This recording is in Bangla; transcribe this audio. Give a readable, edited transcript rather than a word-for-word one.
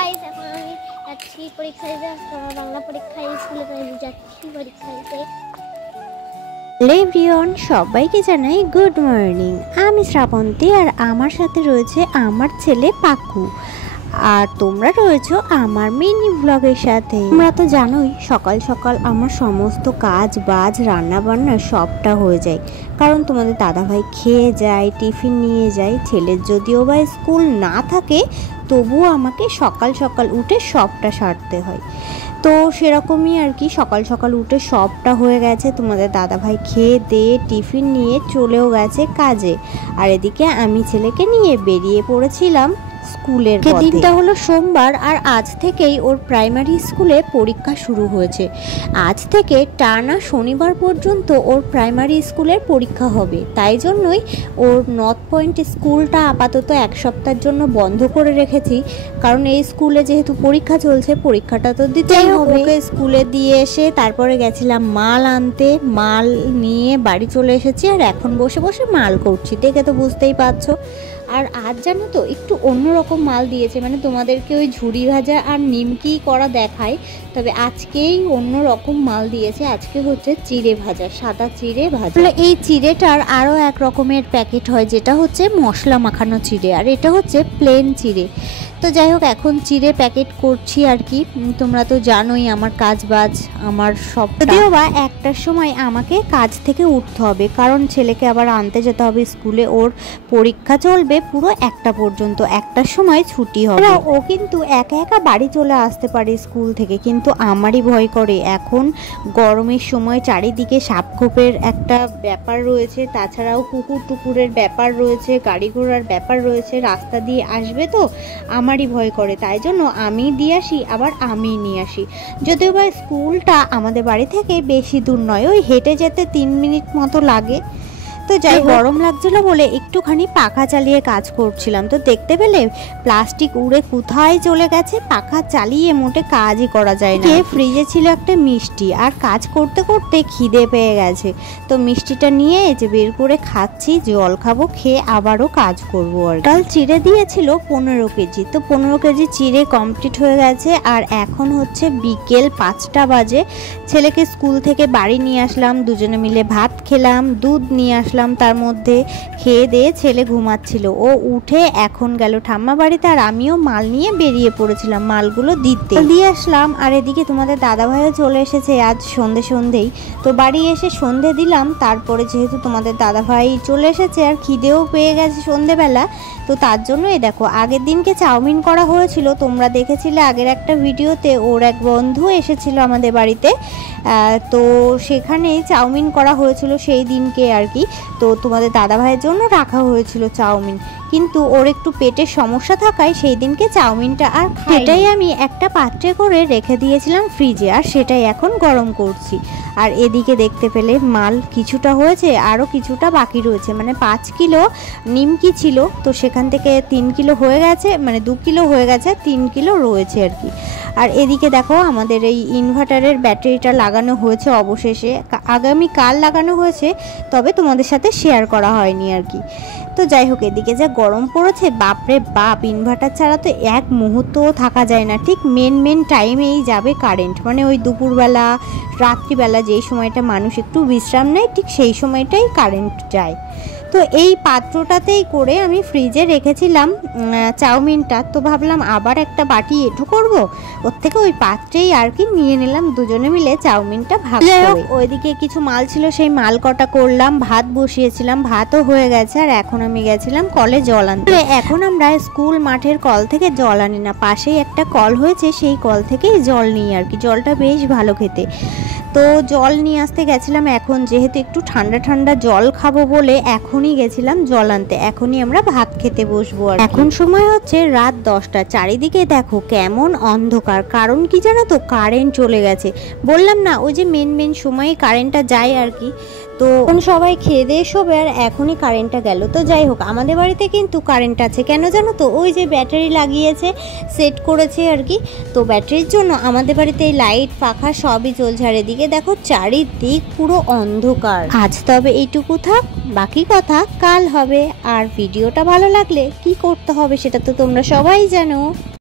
গাইস এখন আমি যাচ্ছি পরীক্ষা দিতে, বাংলা পরীক্ষা স্কুলে যাচ্ছি পরীক্ষা দিতে। হ্যালো এভরিওয়ান, সবাইকে জানাই গুড মর্নিং। আমি শ্রাবন্তী আর আমার সাথে রয়েছে আমার ছেলে পাকু, আর তোমরা রয়েছো আমার মিনি ব্লগের সাথে। তোমরা তো জানোই সকাল সকাল আমার সমস্ত কাজ বাজ রান্না বান্না সবটা হয়ে যায়, কারণ তোমাদের দাদাভাই খেয়ে যায়, টিফিন নিয়ে যায়। ছেলের যদিও বা স্কুল না থাকে তবুও আমাকে সকাল সকাল উঠে সবটা সারতে হয়। তো সেরকমই আর কি, সকাল সকাল উঠে সবটা হয়ে গেছে। তোমাদের দাদাভাই খেয়ে দিয়ে টিফিন নিয়ে চলেও গেছে কাজে, আর এদিকে আমি ছেলেকে নিয়ে বেরিয়ে পড়েছিলাম স্কুলের পথে। দিনটা হলো সোমবার, আর আজ থেকেই ওর প্রাইমারি স্কুলে পরীক্ষা শুরু হয়েছে। আজ থেকে টানা শনিবার পর্যন্ত ওর প্রাইমারি স্কুলের পরীক্ষা হবে। তাই জন্যই ওর নর্থ পয়েন্ট স্কুলটা আপাতত এক সপ্তাহের জন্য বন্ধ করে রেখেছি, কারণ এই স্কুলে যেহেতু পরীক্ষা চলছে, পরীক্ষাটা তো দিতেই হবে। ওকে স্কুলে দিয়ে এসে তারপরে গেছিলাম মাল আনতে। মাল নিয়ে বাড়ি চলে এসেছি, আর এখন বসে বসে মাল করছি, দেখে তো বুঝতেই পারছো। আর আজ জানো তো একটু অন্যরকম মাল দিয়েছে, মানে তোমাদেরকে ওই ঝুড়ি ভাজা আর নিমকি করা দেখায়, তবে আজকেই অন্য রকম মাল দিয়েছে। আজকে হচ্ছে চিড়ে ভাজা, সাদা চিড়ে ভাজা। এই চিড়েটার আরও এক রকমের প্যাকেট হয়, যেটা হচ্ছে মশলা মাখানো চিড়ে, আর এটা হচ্ছে প্লেন চিড়ে। তো যাই হোক, এখন চিড়ে প্যাকেট করছি আর কি। তোমরা তো জানোই আমার কাজ বাজ, আমার সব। যদিও বা একটার সময় আমাকে কাজ থেকে উঠতে হবে, কারণ ছেলেকে আবার আনতে যেতে হবে স্কুলে। ওর পরীক্ষা চলবে পুরো 1টা পর্যন্ত, 1টার সময় ছুটি হবে। ও কিন্তু একা একা বাড়ি চলে আসতে পারে স্কুল থেকে, কিন্তু আমারই ভয় করে। এখন গরমের সময় চারিদিকে সাপখোপের একটা ব্যাপার রয়েছে, তাছাড়াও কুকুর টুকুরের ব্যাপার রয়েছে, গাড়ি ঘোড়ার ব্যাপার রয়েছে, রাস্তা দিয়ে আসবে, তো আমারই ভয় করে। তাই জন্য আমি দিয়ে আসি, আবার আমি নিয়ে আসি। যদিও বা স্কুলটা আমাদের বাড়ি থেকে বেশি দূর নয়, ওই হেঁটে যেতে 3 মিনিট মতো লাগে। তো যাই, গরম লাগছিল বলে একটুখানি পাখা চালিয়ে কাজ করছিলাম। তো দেখতে পেলে প্লাস্টিক উড়ে কোথায় চলে গেছে। পাখা চালিয়ে মোটে কাজই করা যায় না। ফ্রিজে ছিল একটা মিষ্টি, আর কাজ করতে করতে খিদে পেয়ে গেছে, তো মিষ্টিটা নিয়ে যে বের করে খাচ্ছি, জল খাবো, খেয়ে আবারও কাজ করবো। আর কাল চিড়ে দিয়েছিল 15 কেজি, তো 15 কেজি চিড়ে কমপ্লিট হয়ে গেছে। আর এখন হচ্ছে বিকেল 5টা বাজে। ছেলেকে স্কুল থেকে বাড়ি নিয়ে আসলাম, দুজনে মিলে ভাত খেলাম, দুধ নিয়ে আসলাম। তার মধ্যে খেয়ে দিয়ে ছেলে ঘুমাচ্ছিল, ও উঠে এখন গেল ঠাম্মা বাড়িতে, আর আমিও মাল নিয়ে বেরিয়ে পড়েছিলাম মালগুলো দিয়ে আসলাম। আর এদিকে তোমাদের দাদাভাইও চলে এসেছে আজ সন্ধেই। তো বাড়ি এসে সন্ধে দিলাম। তারপরে যেহেতু তোমাদের দাদাভাই চলে এসেছে আর খিদেও পেয়ে গেছে সন্ধেবেলা, তো তার জন্য এই দেখো, আগের দিনকে চাউমিন করা হয়েছিল, তোমরা দেখেছিলে আগের একটা ভিডিওতে। ওর এক বন্ধু এসেছিল আমাদের বাড়িতে, তো সেখানেই চাউমিন করা হয়েছিল সেই দিনকে আর কি। তো তোমাদের দাদাভাইয়ের জন্য রাখা হয়েছিল চাউমিন, কিন্তু ওর একটু পেটের সমস্যা থাকায় সেই দিনকে চাউমিনটা আর সেটাই আমি একটা পাত্রে করে রেখে দিয়েছিলাম ফ্রিজে, আর সেটাই এখন গরম করছি। আর এদিকে দেখতে পেলে মাল কিছুটা হয়েছে, আরও কিছুটা বাকি রয়েছে, মানে 5 কিলো নিমকি ছিল, তো সেখান থেকে 3 কিলো হয়ে গেছে, মানে 2 কিলো হয়ে গেছে, 3 কিলো রয়েছে আর কি। আর এদিকে দেখো, আমাদের এই ইনভার্টারের ব্যাটারিটা লাগানো হয়েছে অবশেষে, আগামীকাল লাগানো হয়েছে, তবে তোমাদের সাথে শেয়ার করা হয়নি আর কি। তো যাই হোক, এদিকে যা গরম পড়েছে, বাপরে বাপ, ইনভার্টার ছাড়া তো এক মুহূর্তও থাকা যায় না। ঠিক মেন টাইমেই যাবে কারেন্ট, মানে ওই দুপুরবেলা রাত্রিবেলা যেই সময়টা মানুষ একটু বিশ্রাম নেয়, ঠিক সেই সময়টাই কারেন্ট যায়। তো এই পাত্রটাতেই করে আমি ফ্রিজে রেখেছিলাম চাউমিনটা, তো ভাবলাম আবার একটা বাটি এঁঠো করব, ওর থেকে ওই পাত্রেই আর কি নিয়ে নিলাম, দুজনে মিলে চাউমিনটা ভাগ করে। ওইদিকে কিছু মাল ছিল, সেই মাল কটা করলাম, ভাত বসিয়েছিলাম, ভাতও হয়ে গেছে। আর এখন আমি গেছিলাম কলে জল আনতে। এখন আমরা স্কুল মাঠের কল থেকে জল আনি না, পাশেই একটা কল হয়েছে, সেই কল থেকেই জল নিই আর কি। জলটা বেশ ভালো খেতে, তো জল নিয়ে আসতে গেছিলাম। এখন যেহেতু একটু ঠান্ডা জল খাবো বলে এখনই গেছিলাম জল আনতে। এখনই আমরা ভাত খেতে বসবো। আর এখন সময় হচ্ছে রাত 10টা। চারিদিকে দেখো কেমন অন্ধকার, কারণ কি জানো তো, কারেন্ট চলে গেছে। বললাম না, ওই যে মেন সময়ে কারেন্টটা যায় আর কি। তো সবাই খেয়ে দিয়ে শোবে, আর এখনই কারেন্টটা গেল। তো যাই হোক, আমাদের বাড়িতে কিন্তু কারেন্ট আছে, কেন জানো তো, ওই যে ব্যাটারি লাগিয়েছে, সেট করেছে আর কি। তো ব্যাটারির জন্য আমাদের বাড়িতে এই লাইট পাখা সবই চলছে। আর এদিকে দেখো চারিদিক পুরো অন্ধকার। আজ তবে এইটুকু থাক, বাকি কথা কাল হবে। আর ভিডিওটা ভালো লাগলে কি করতে হবে সেটা তো তোমরা সবাই জানো।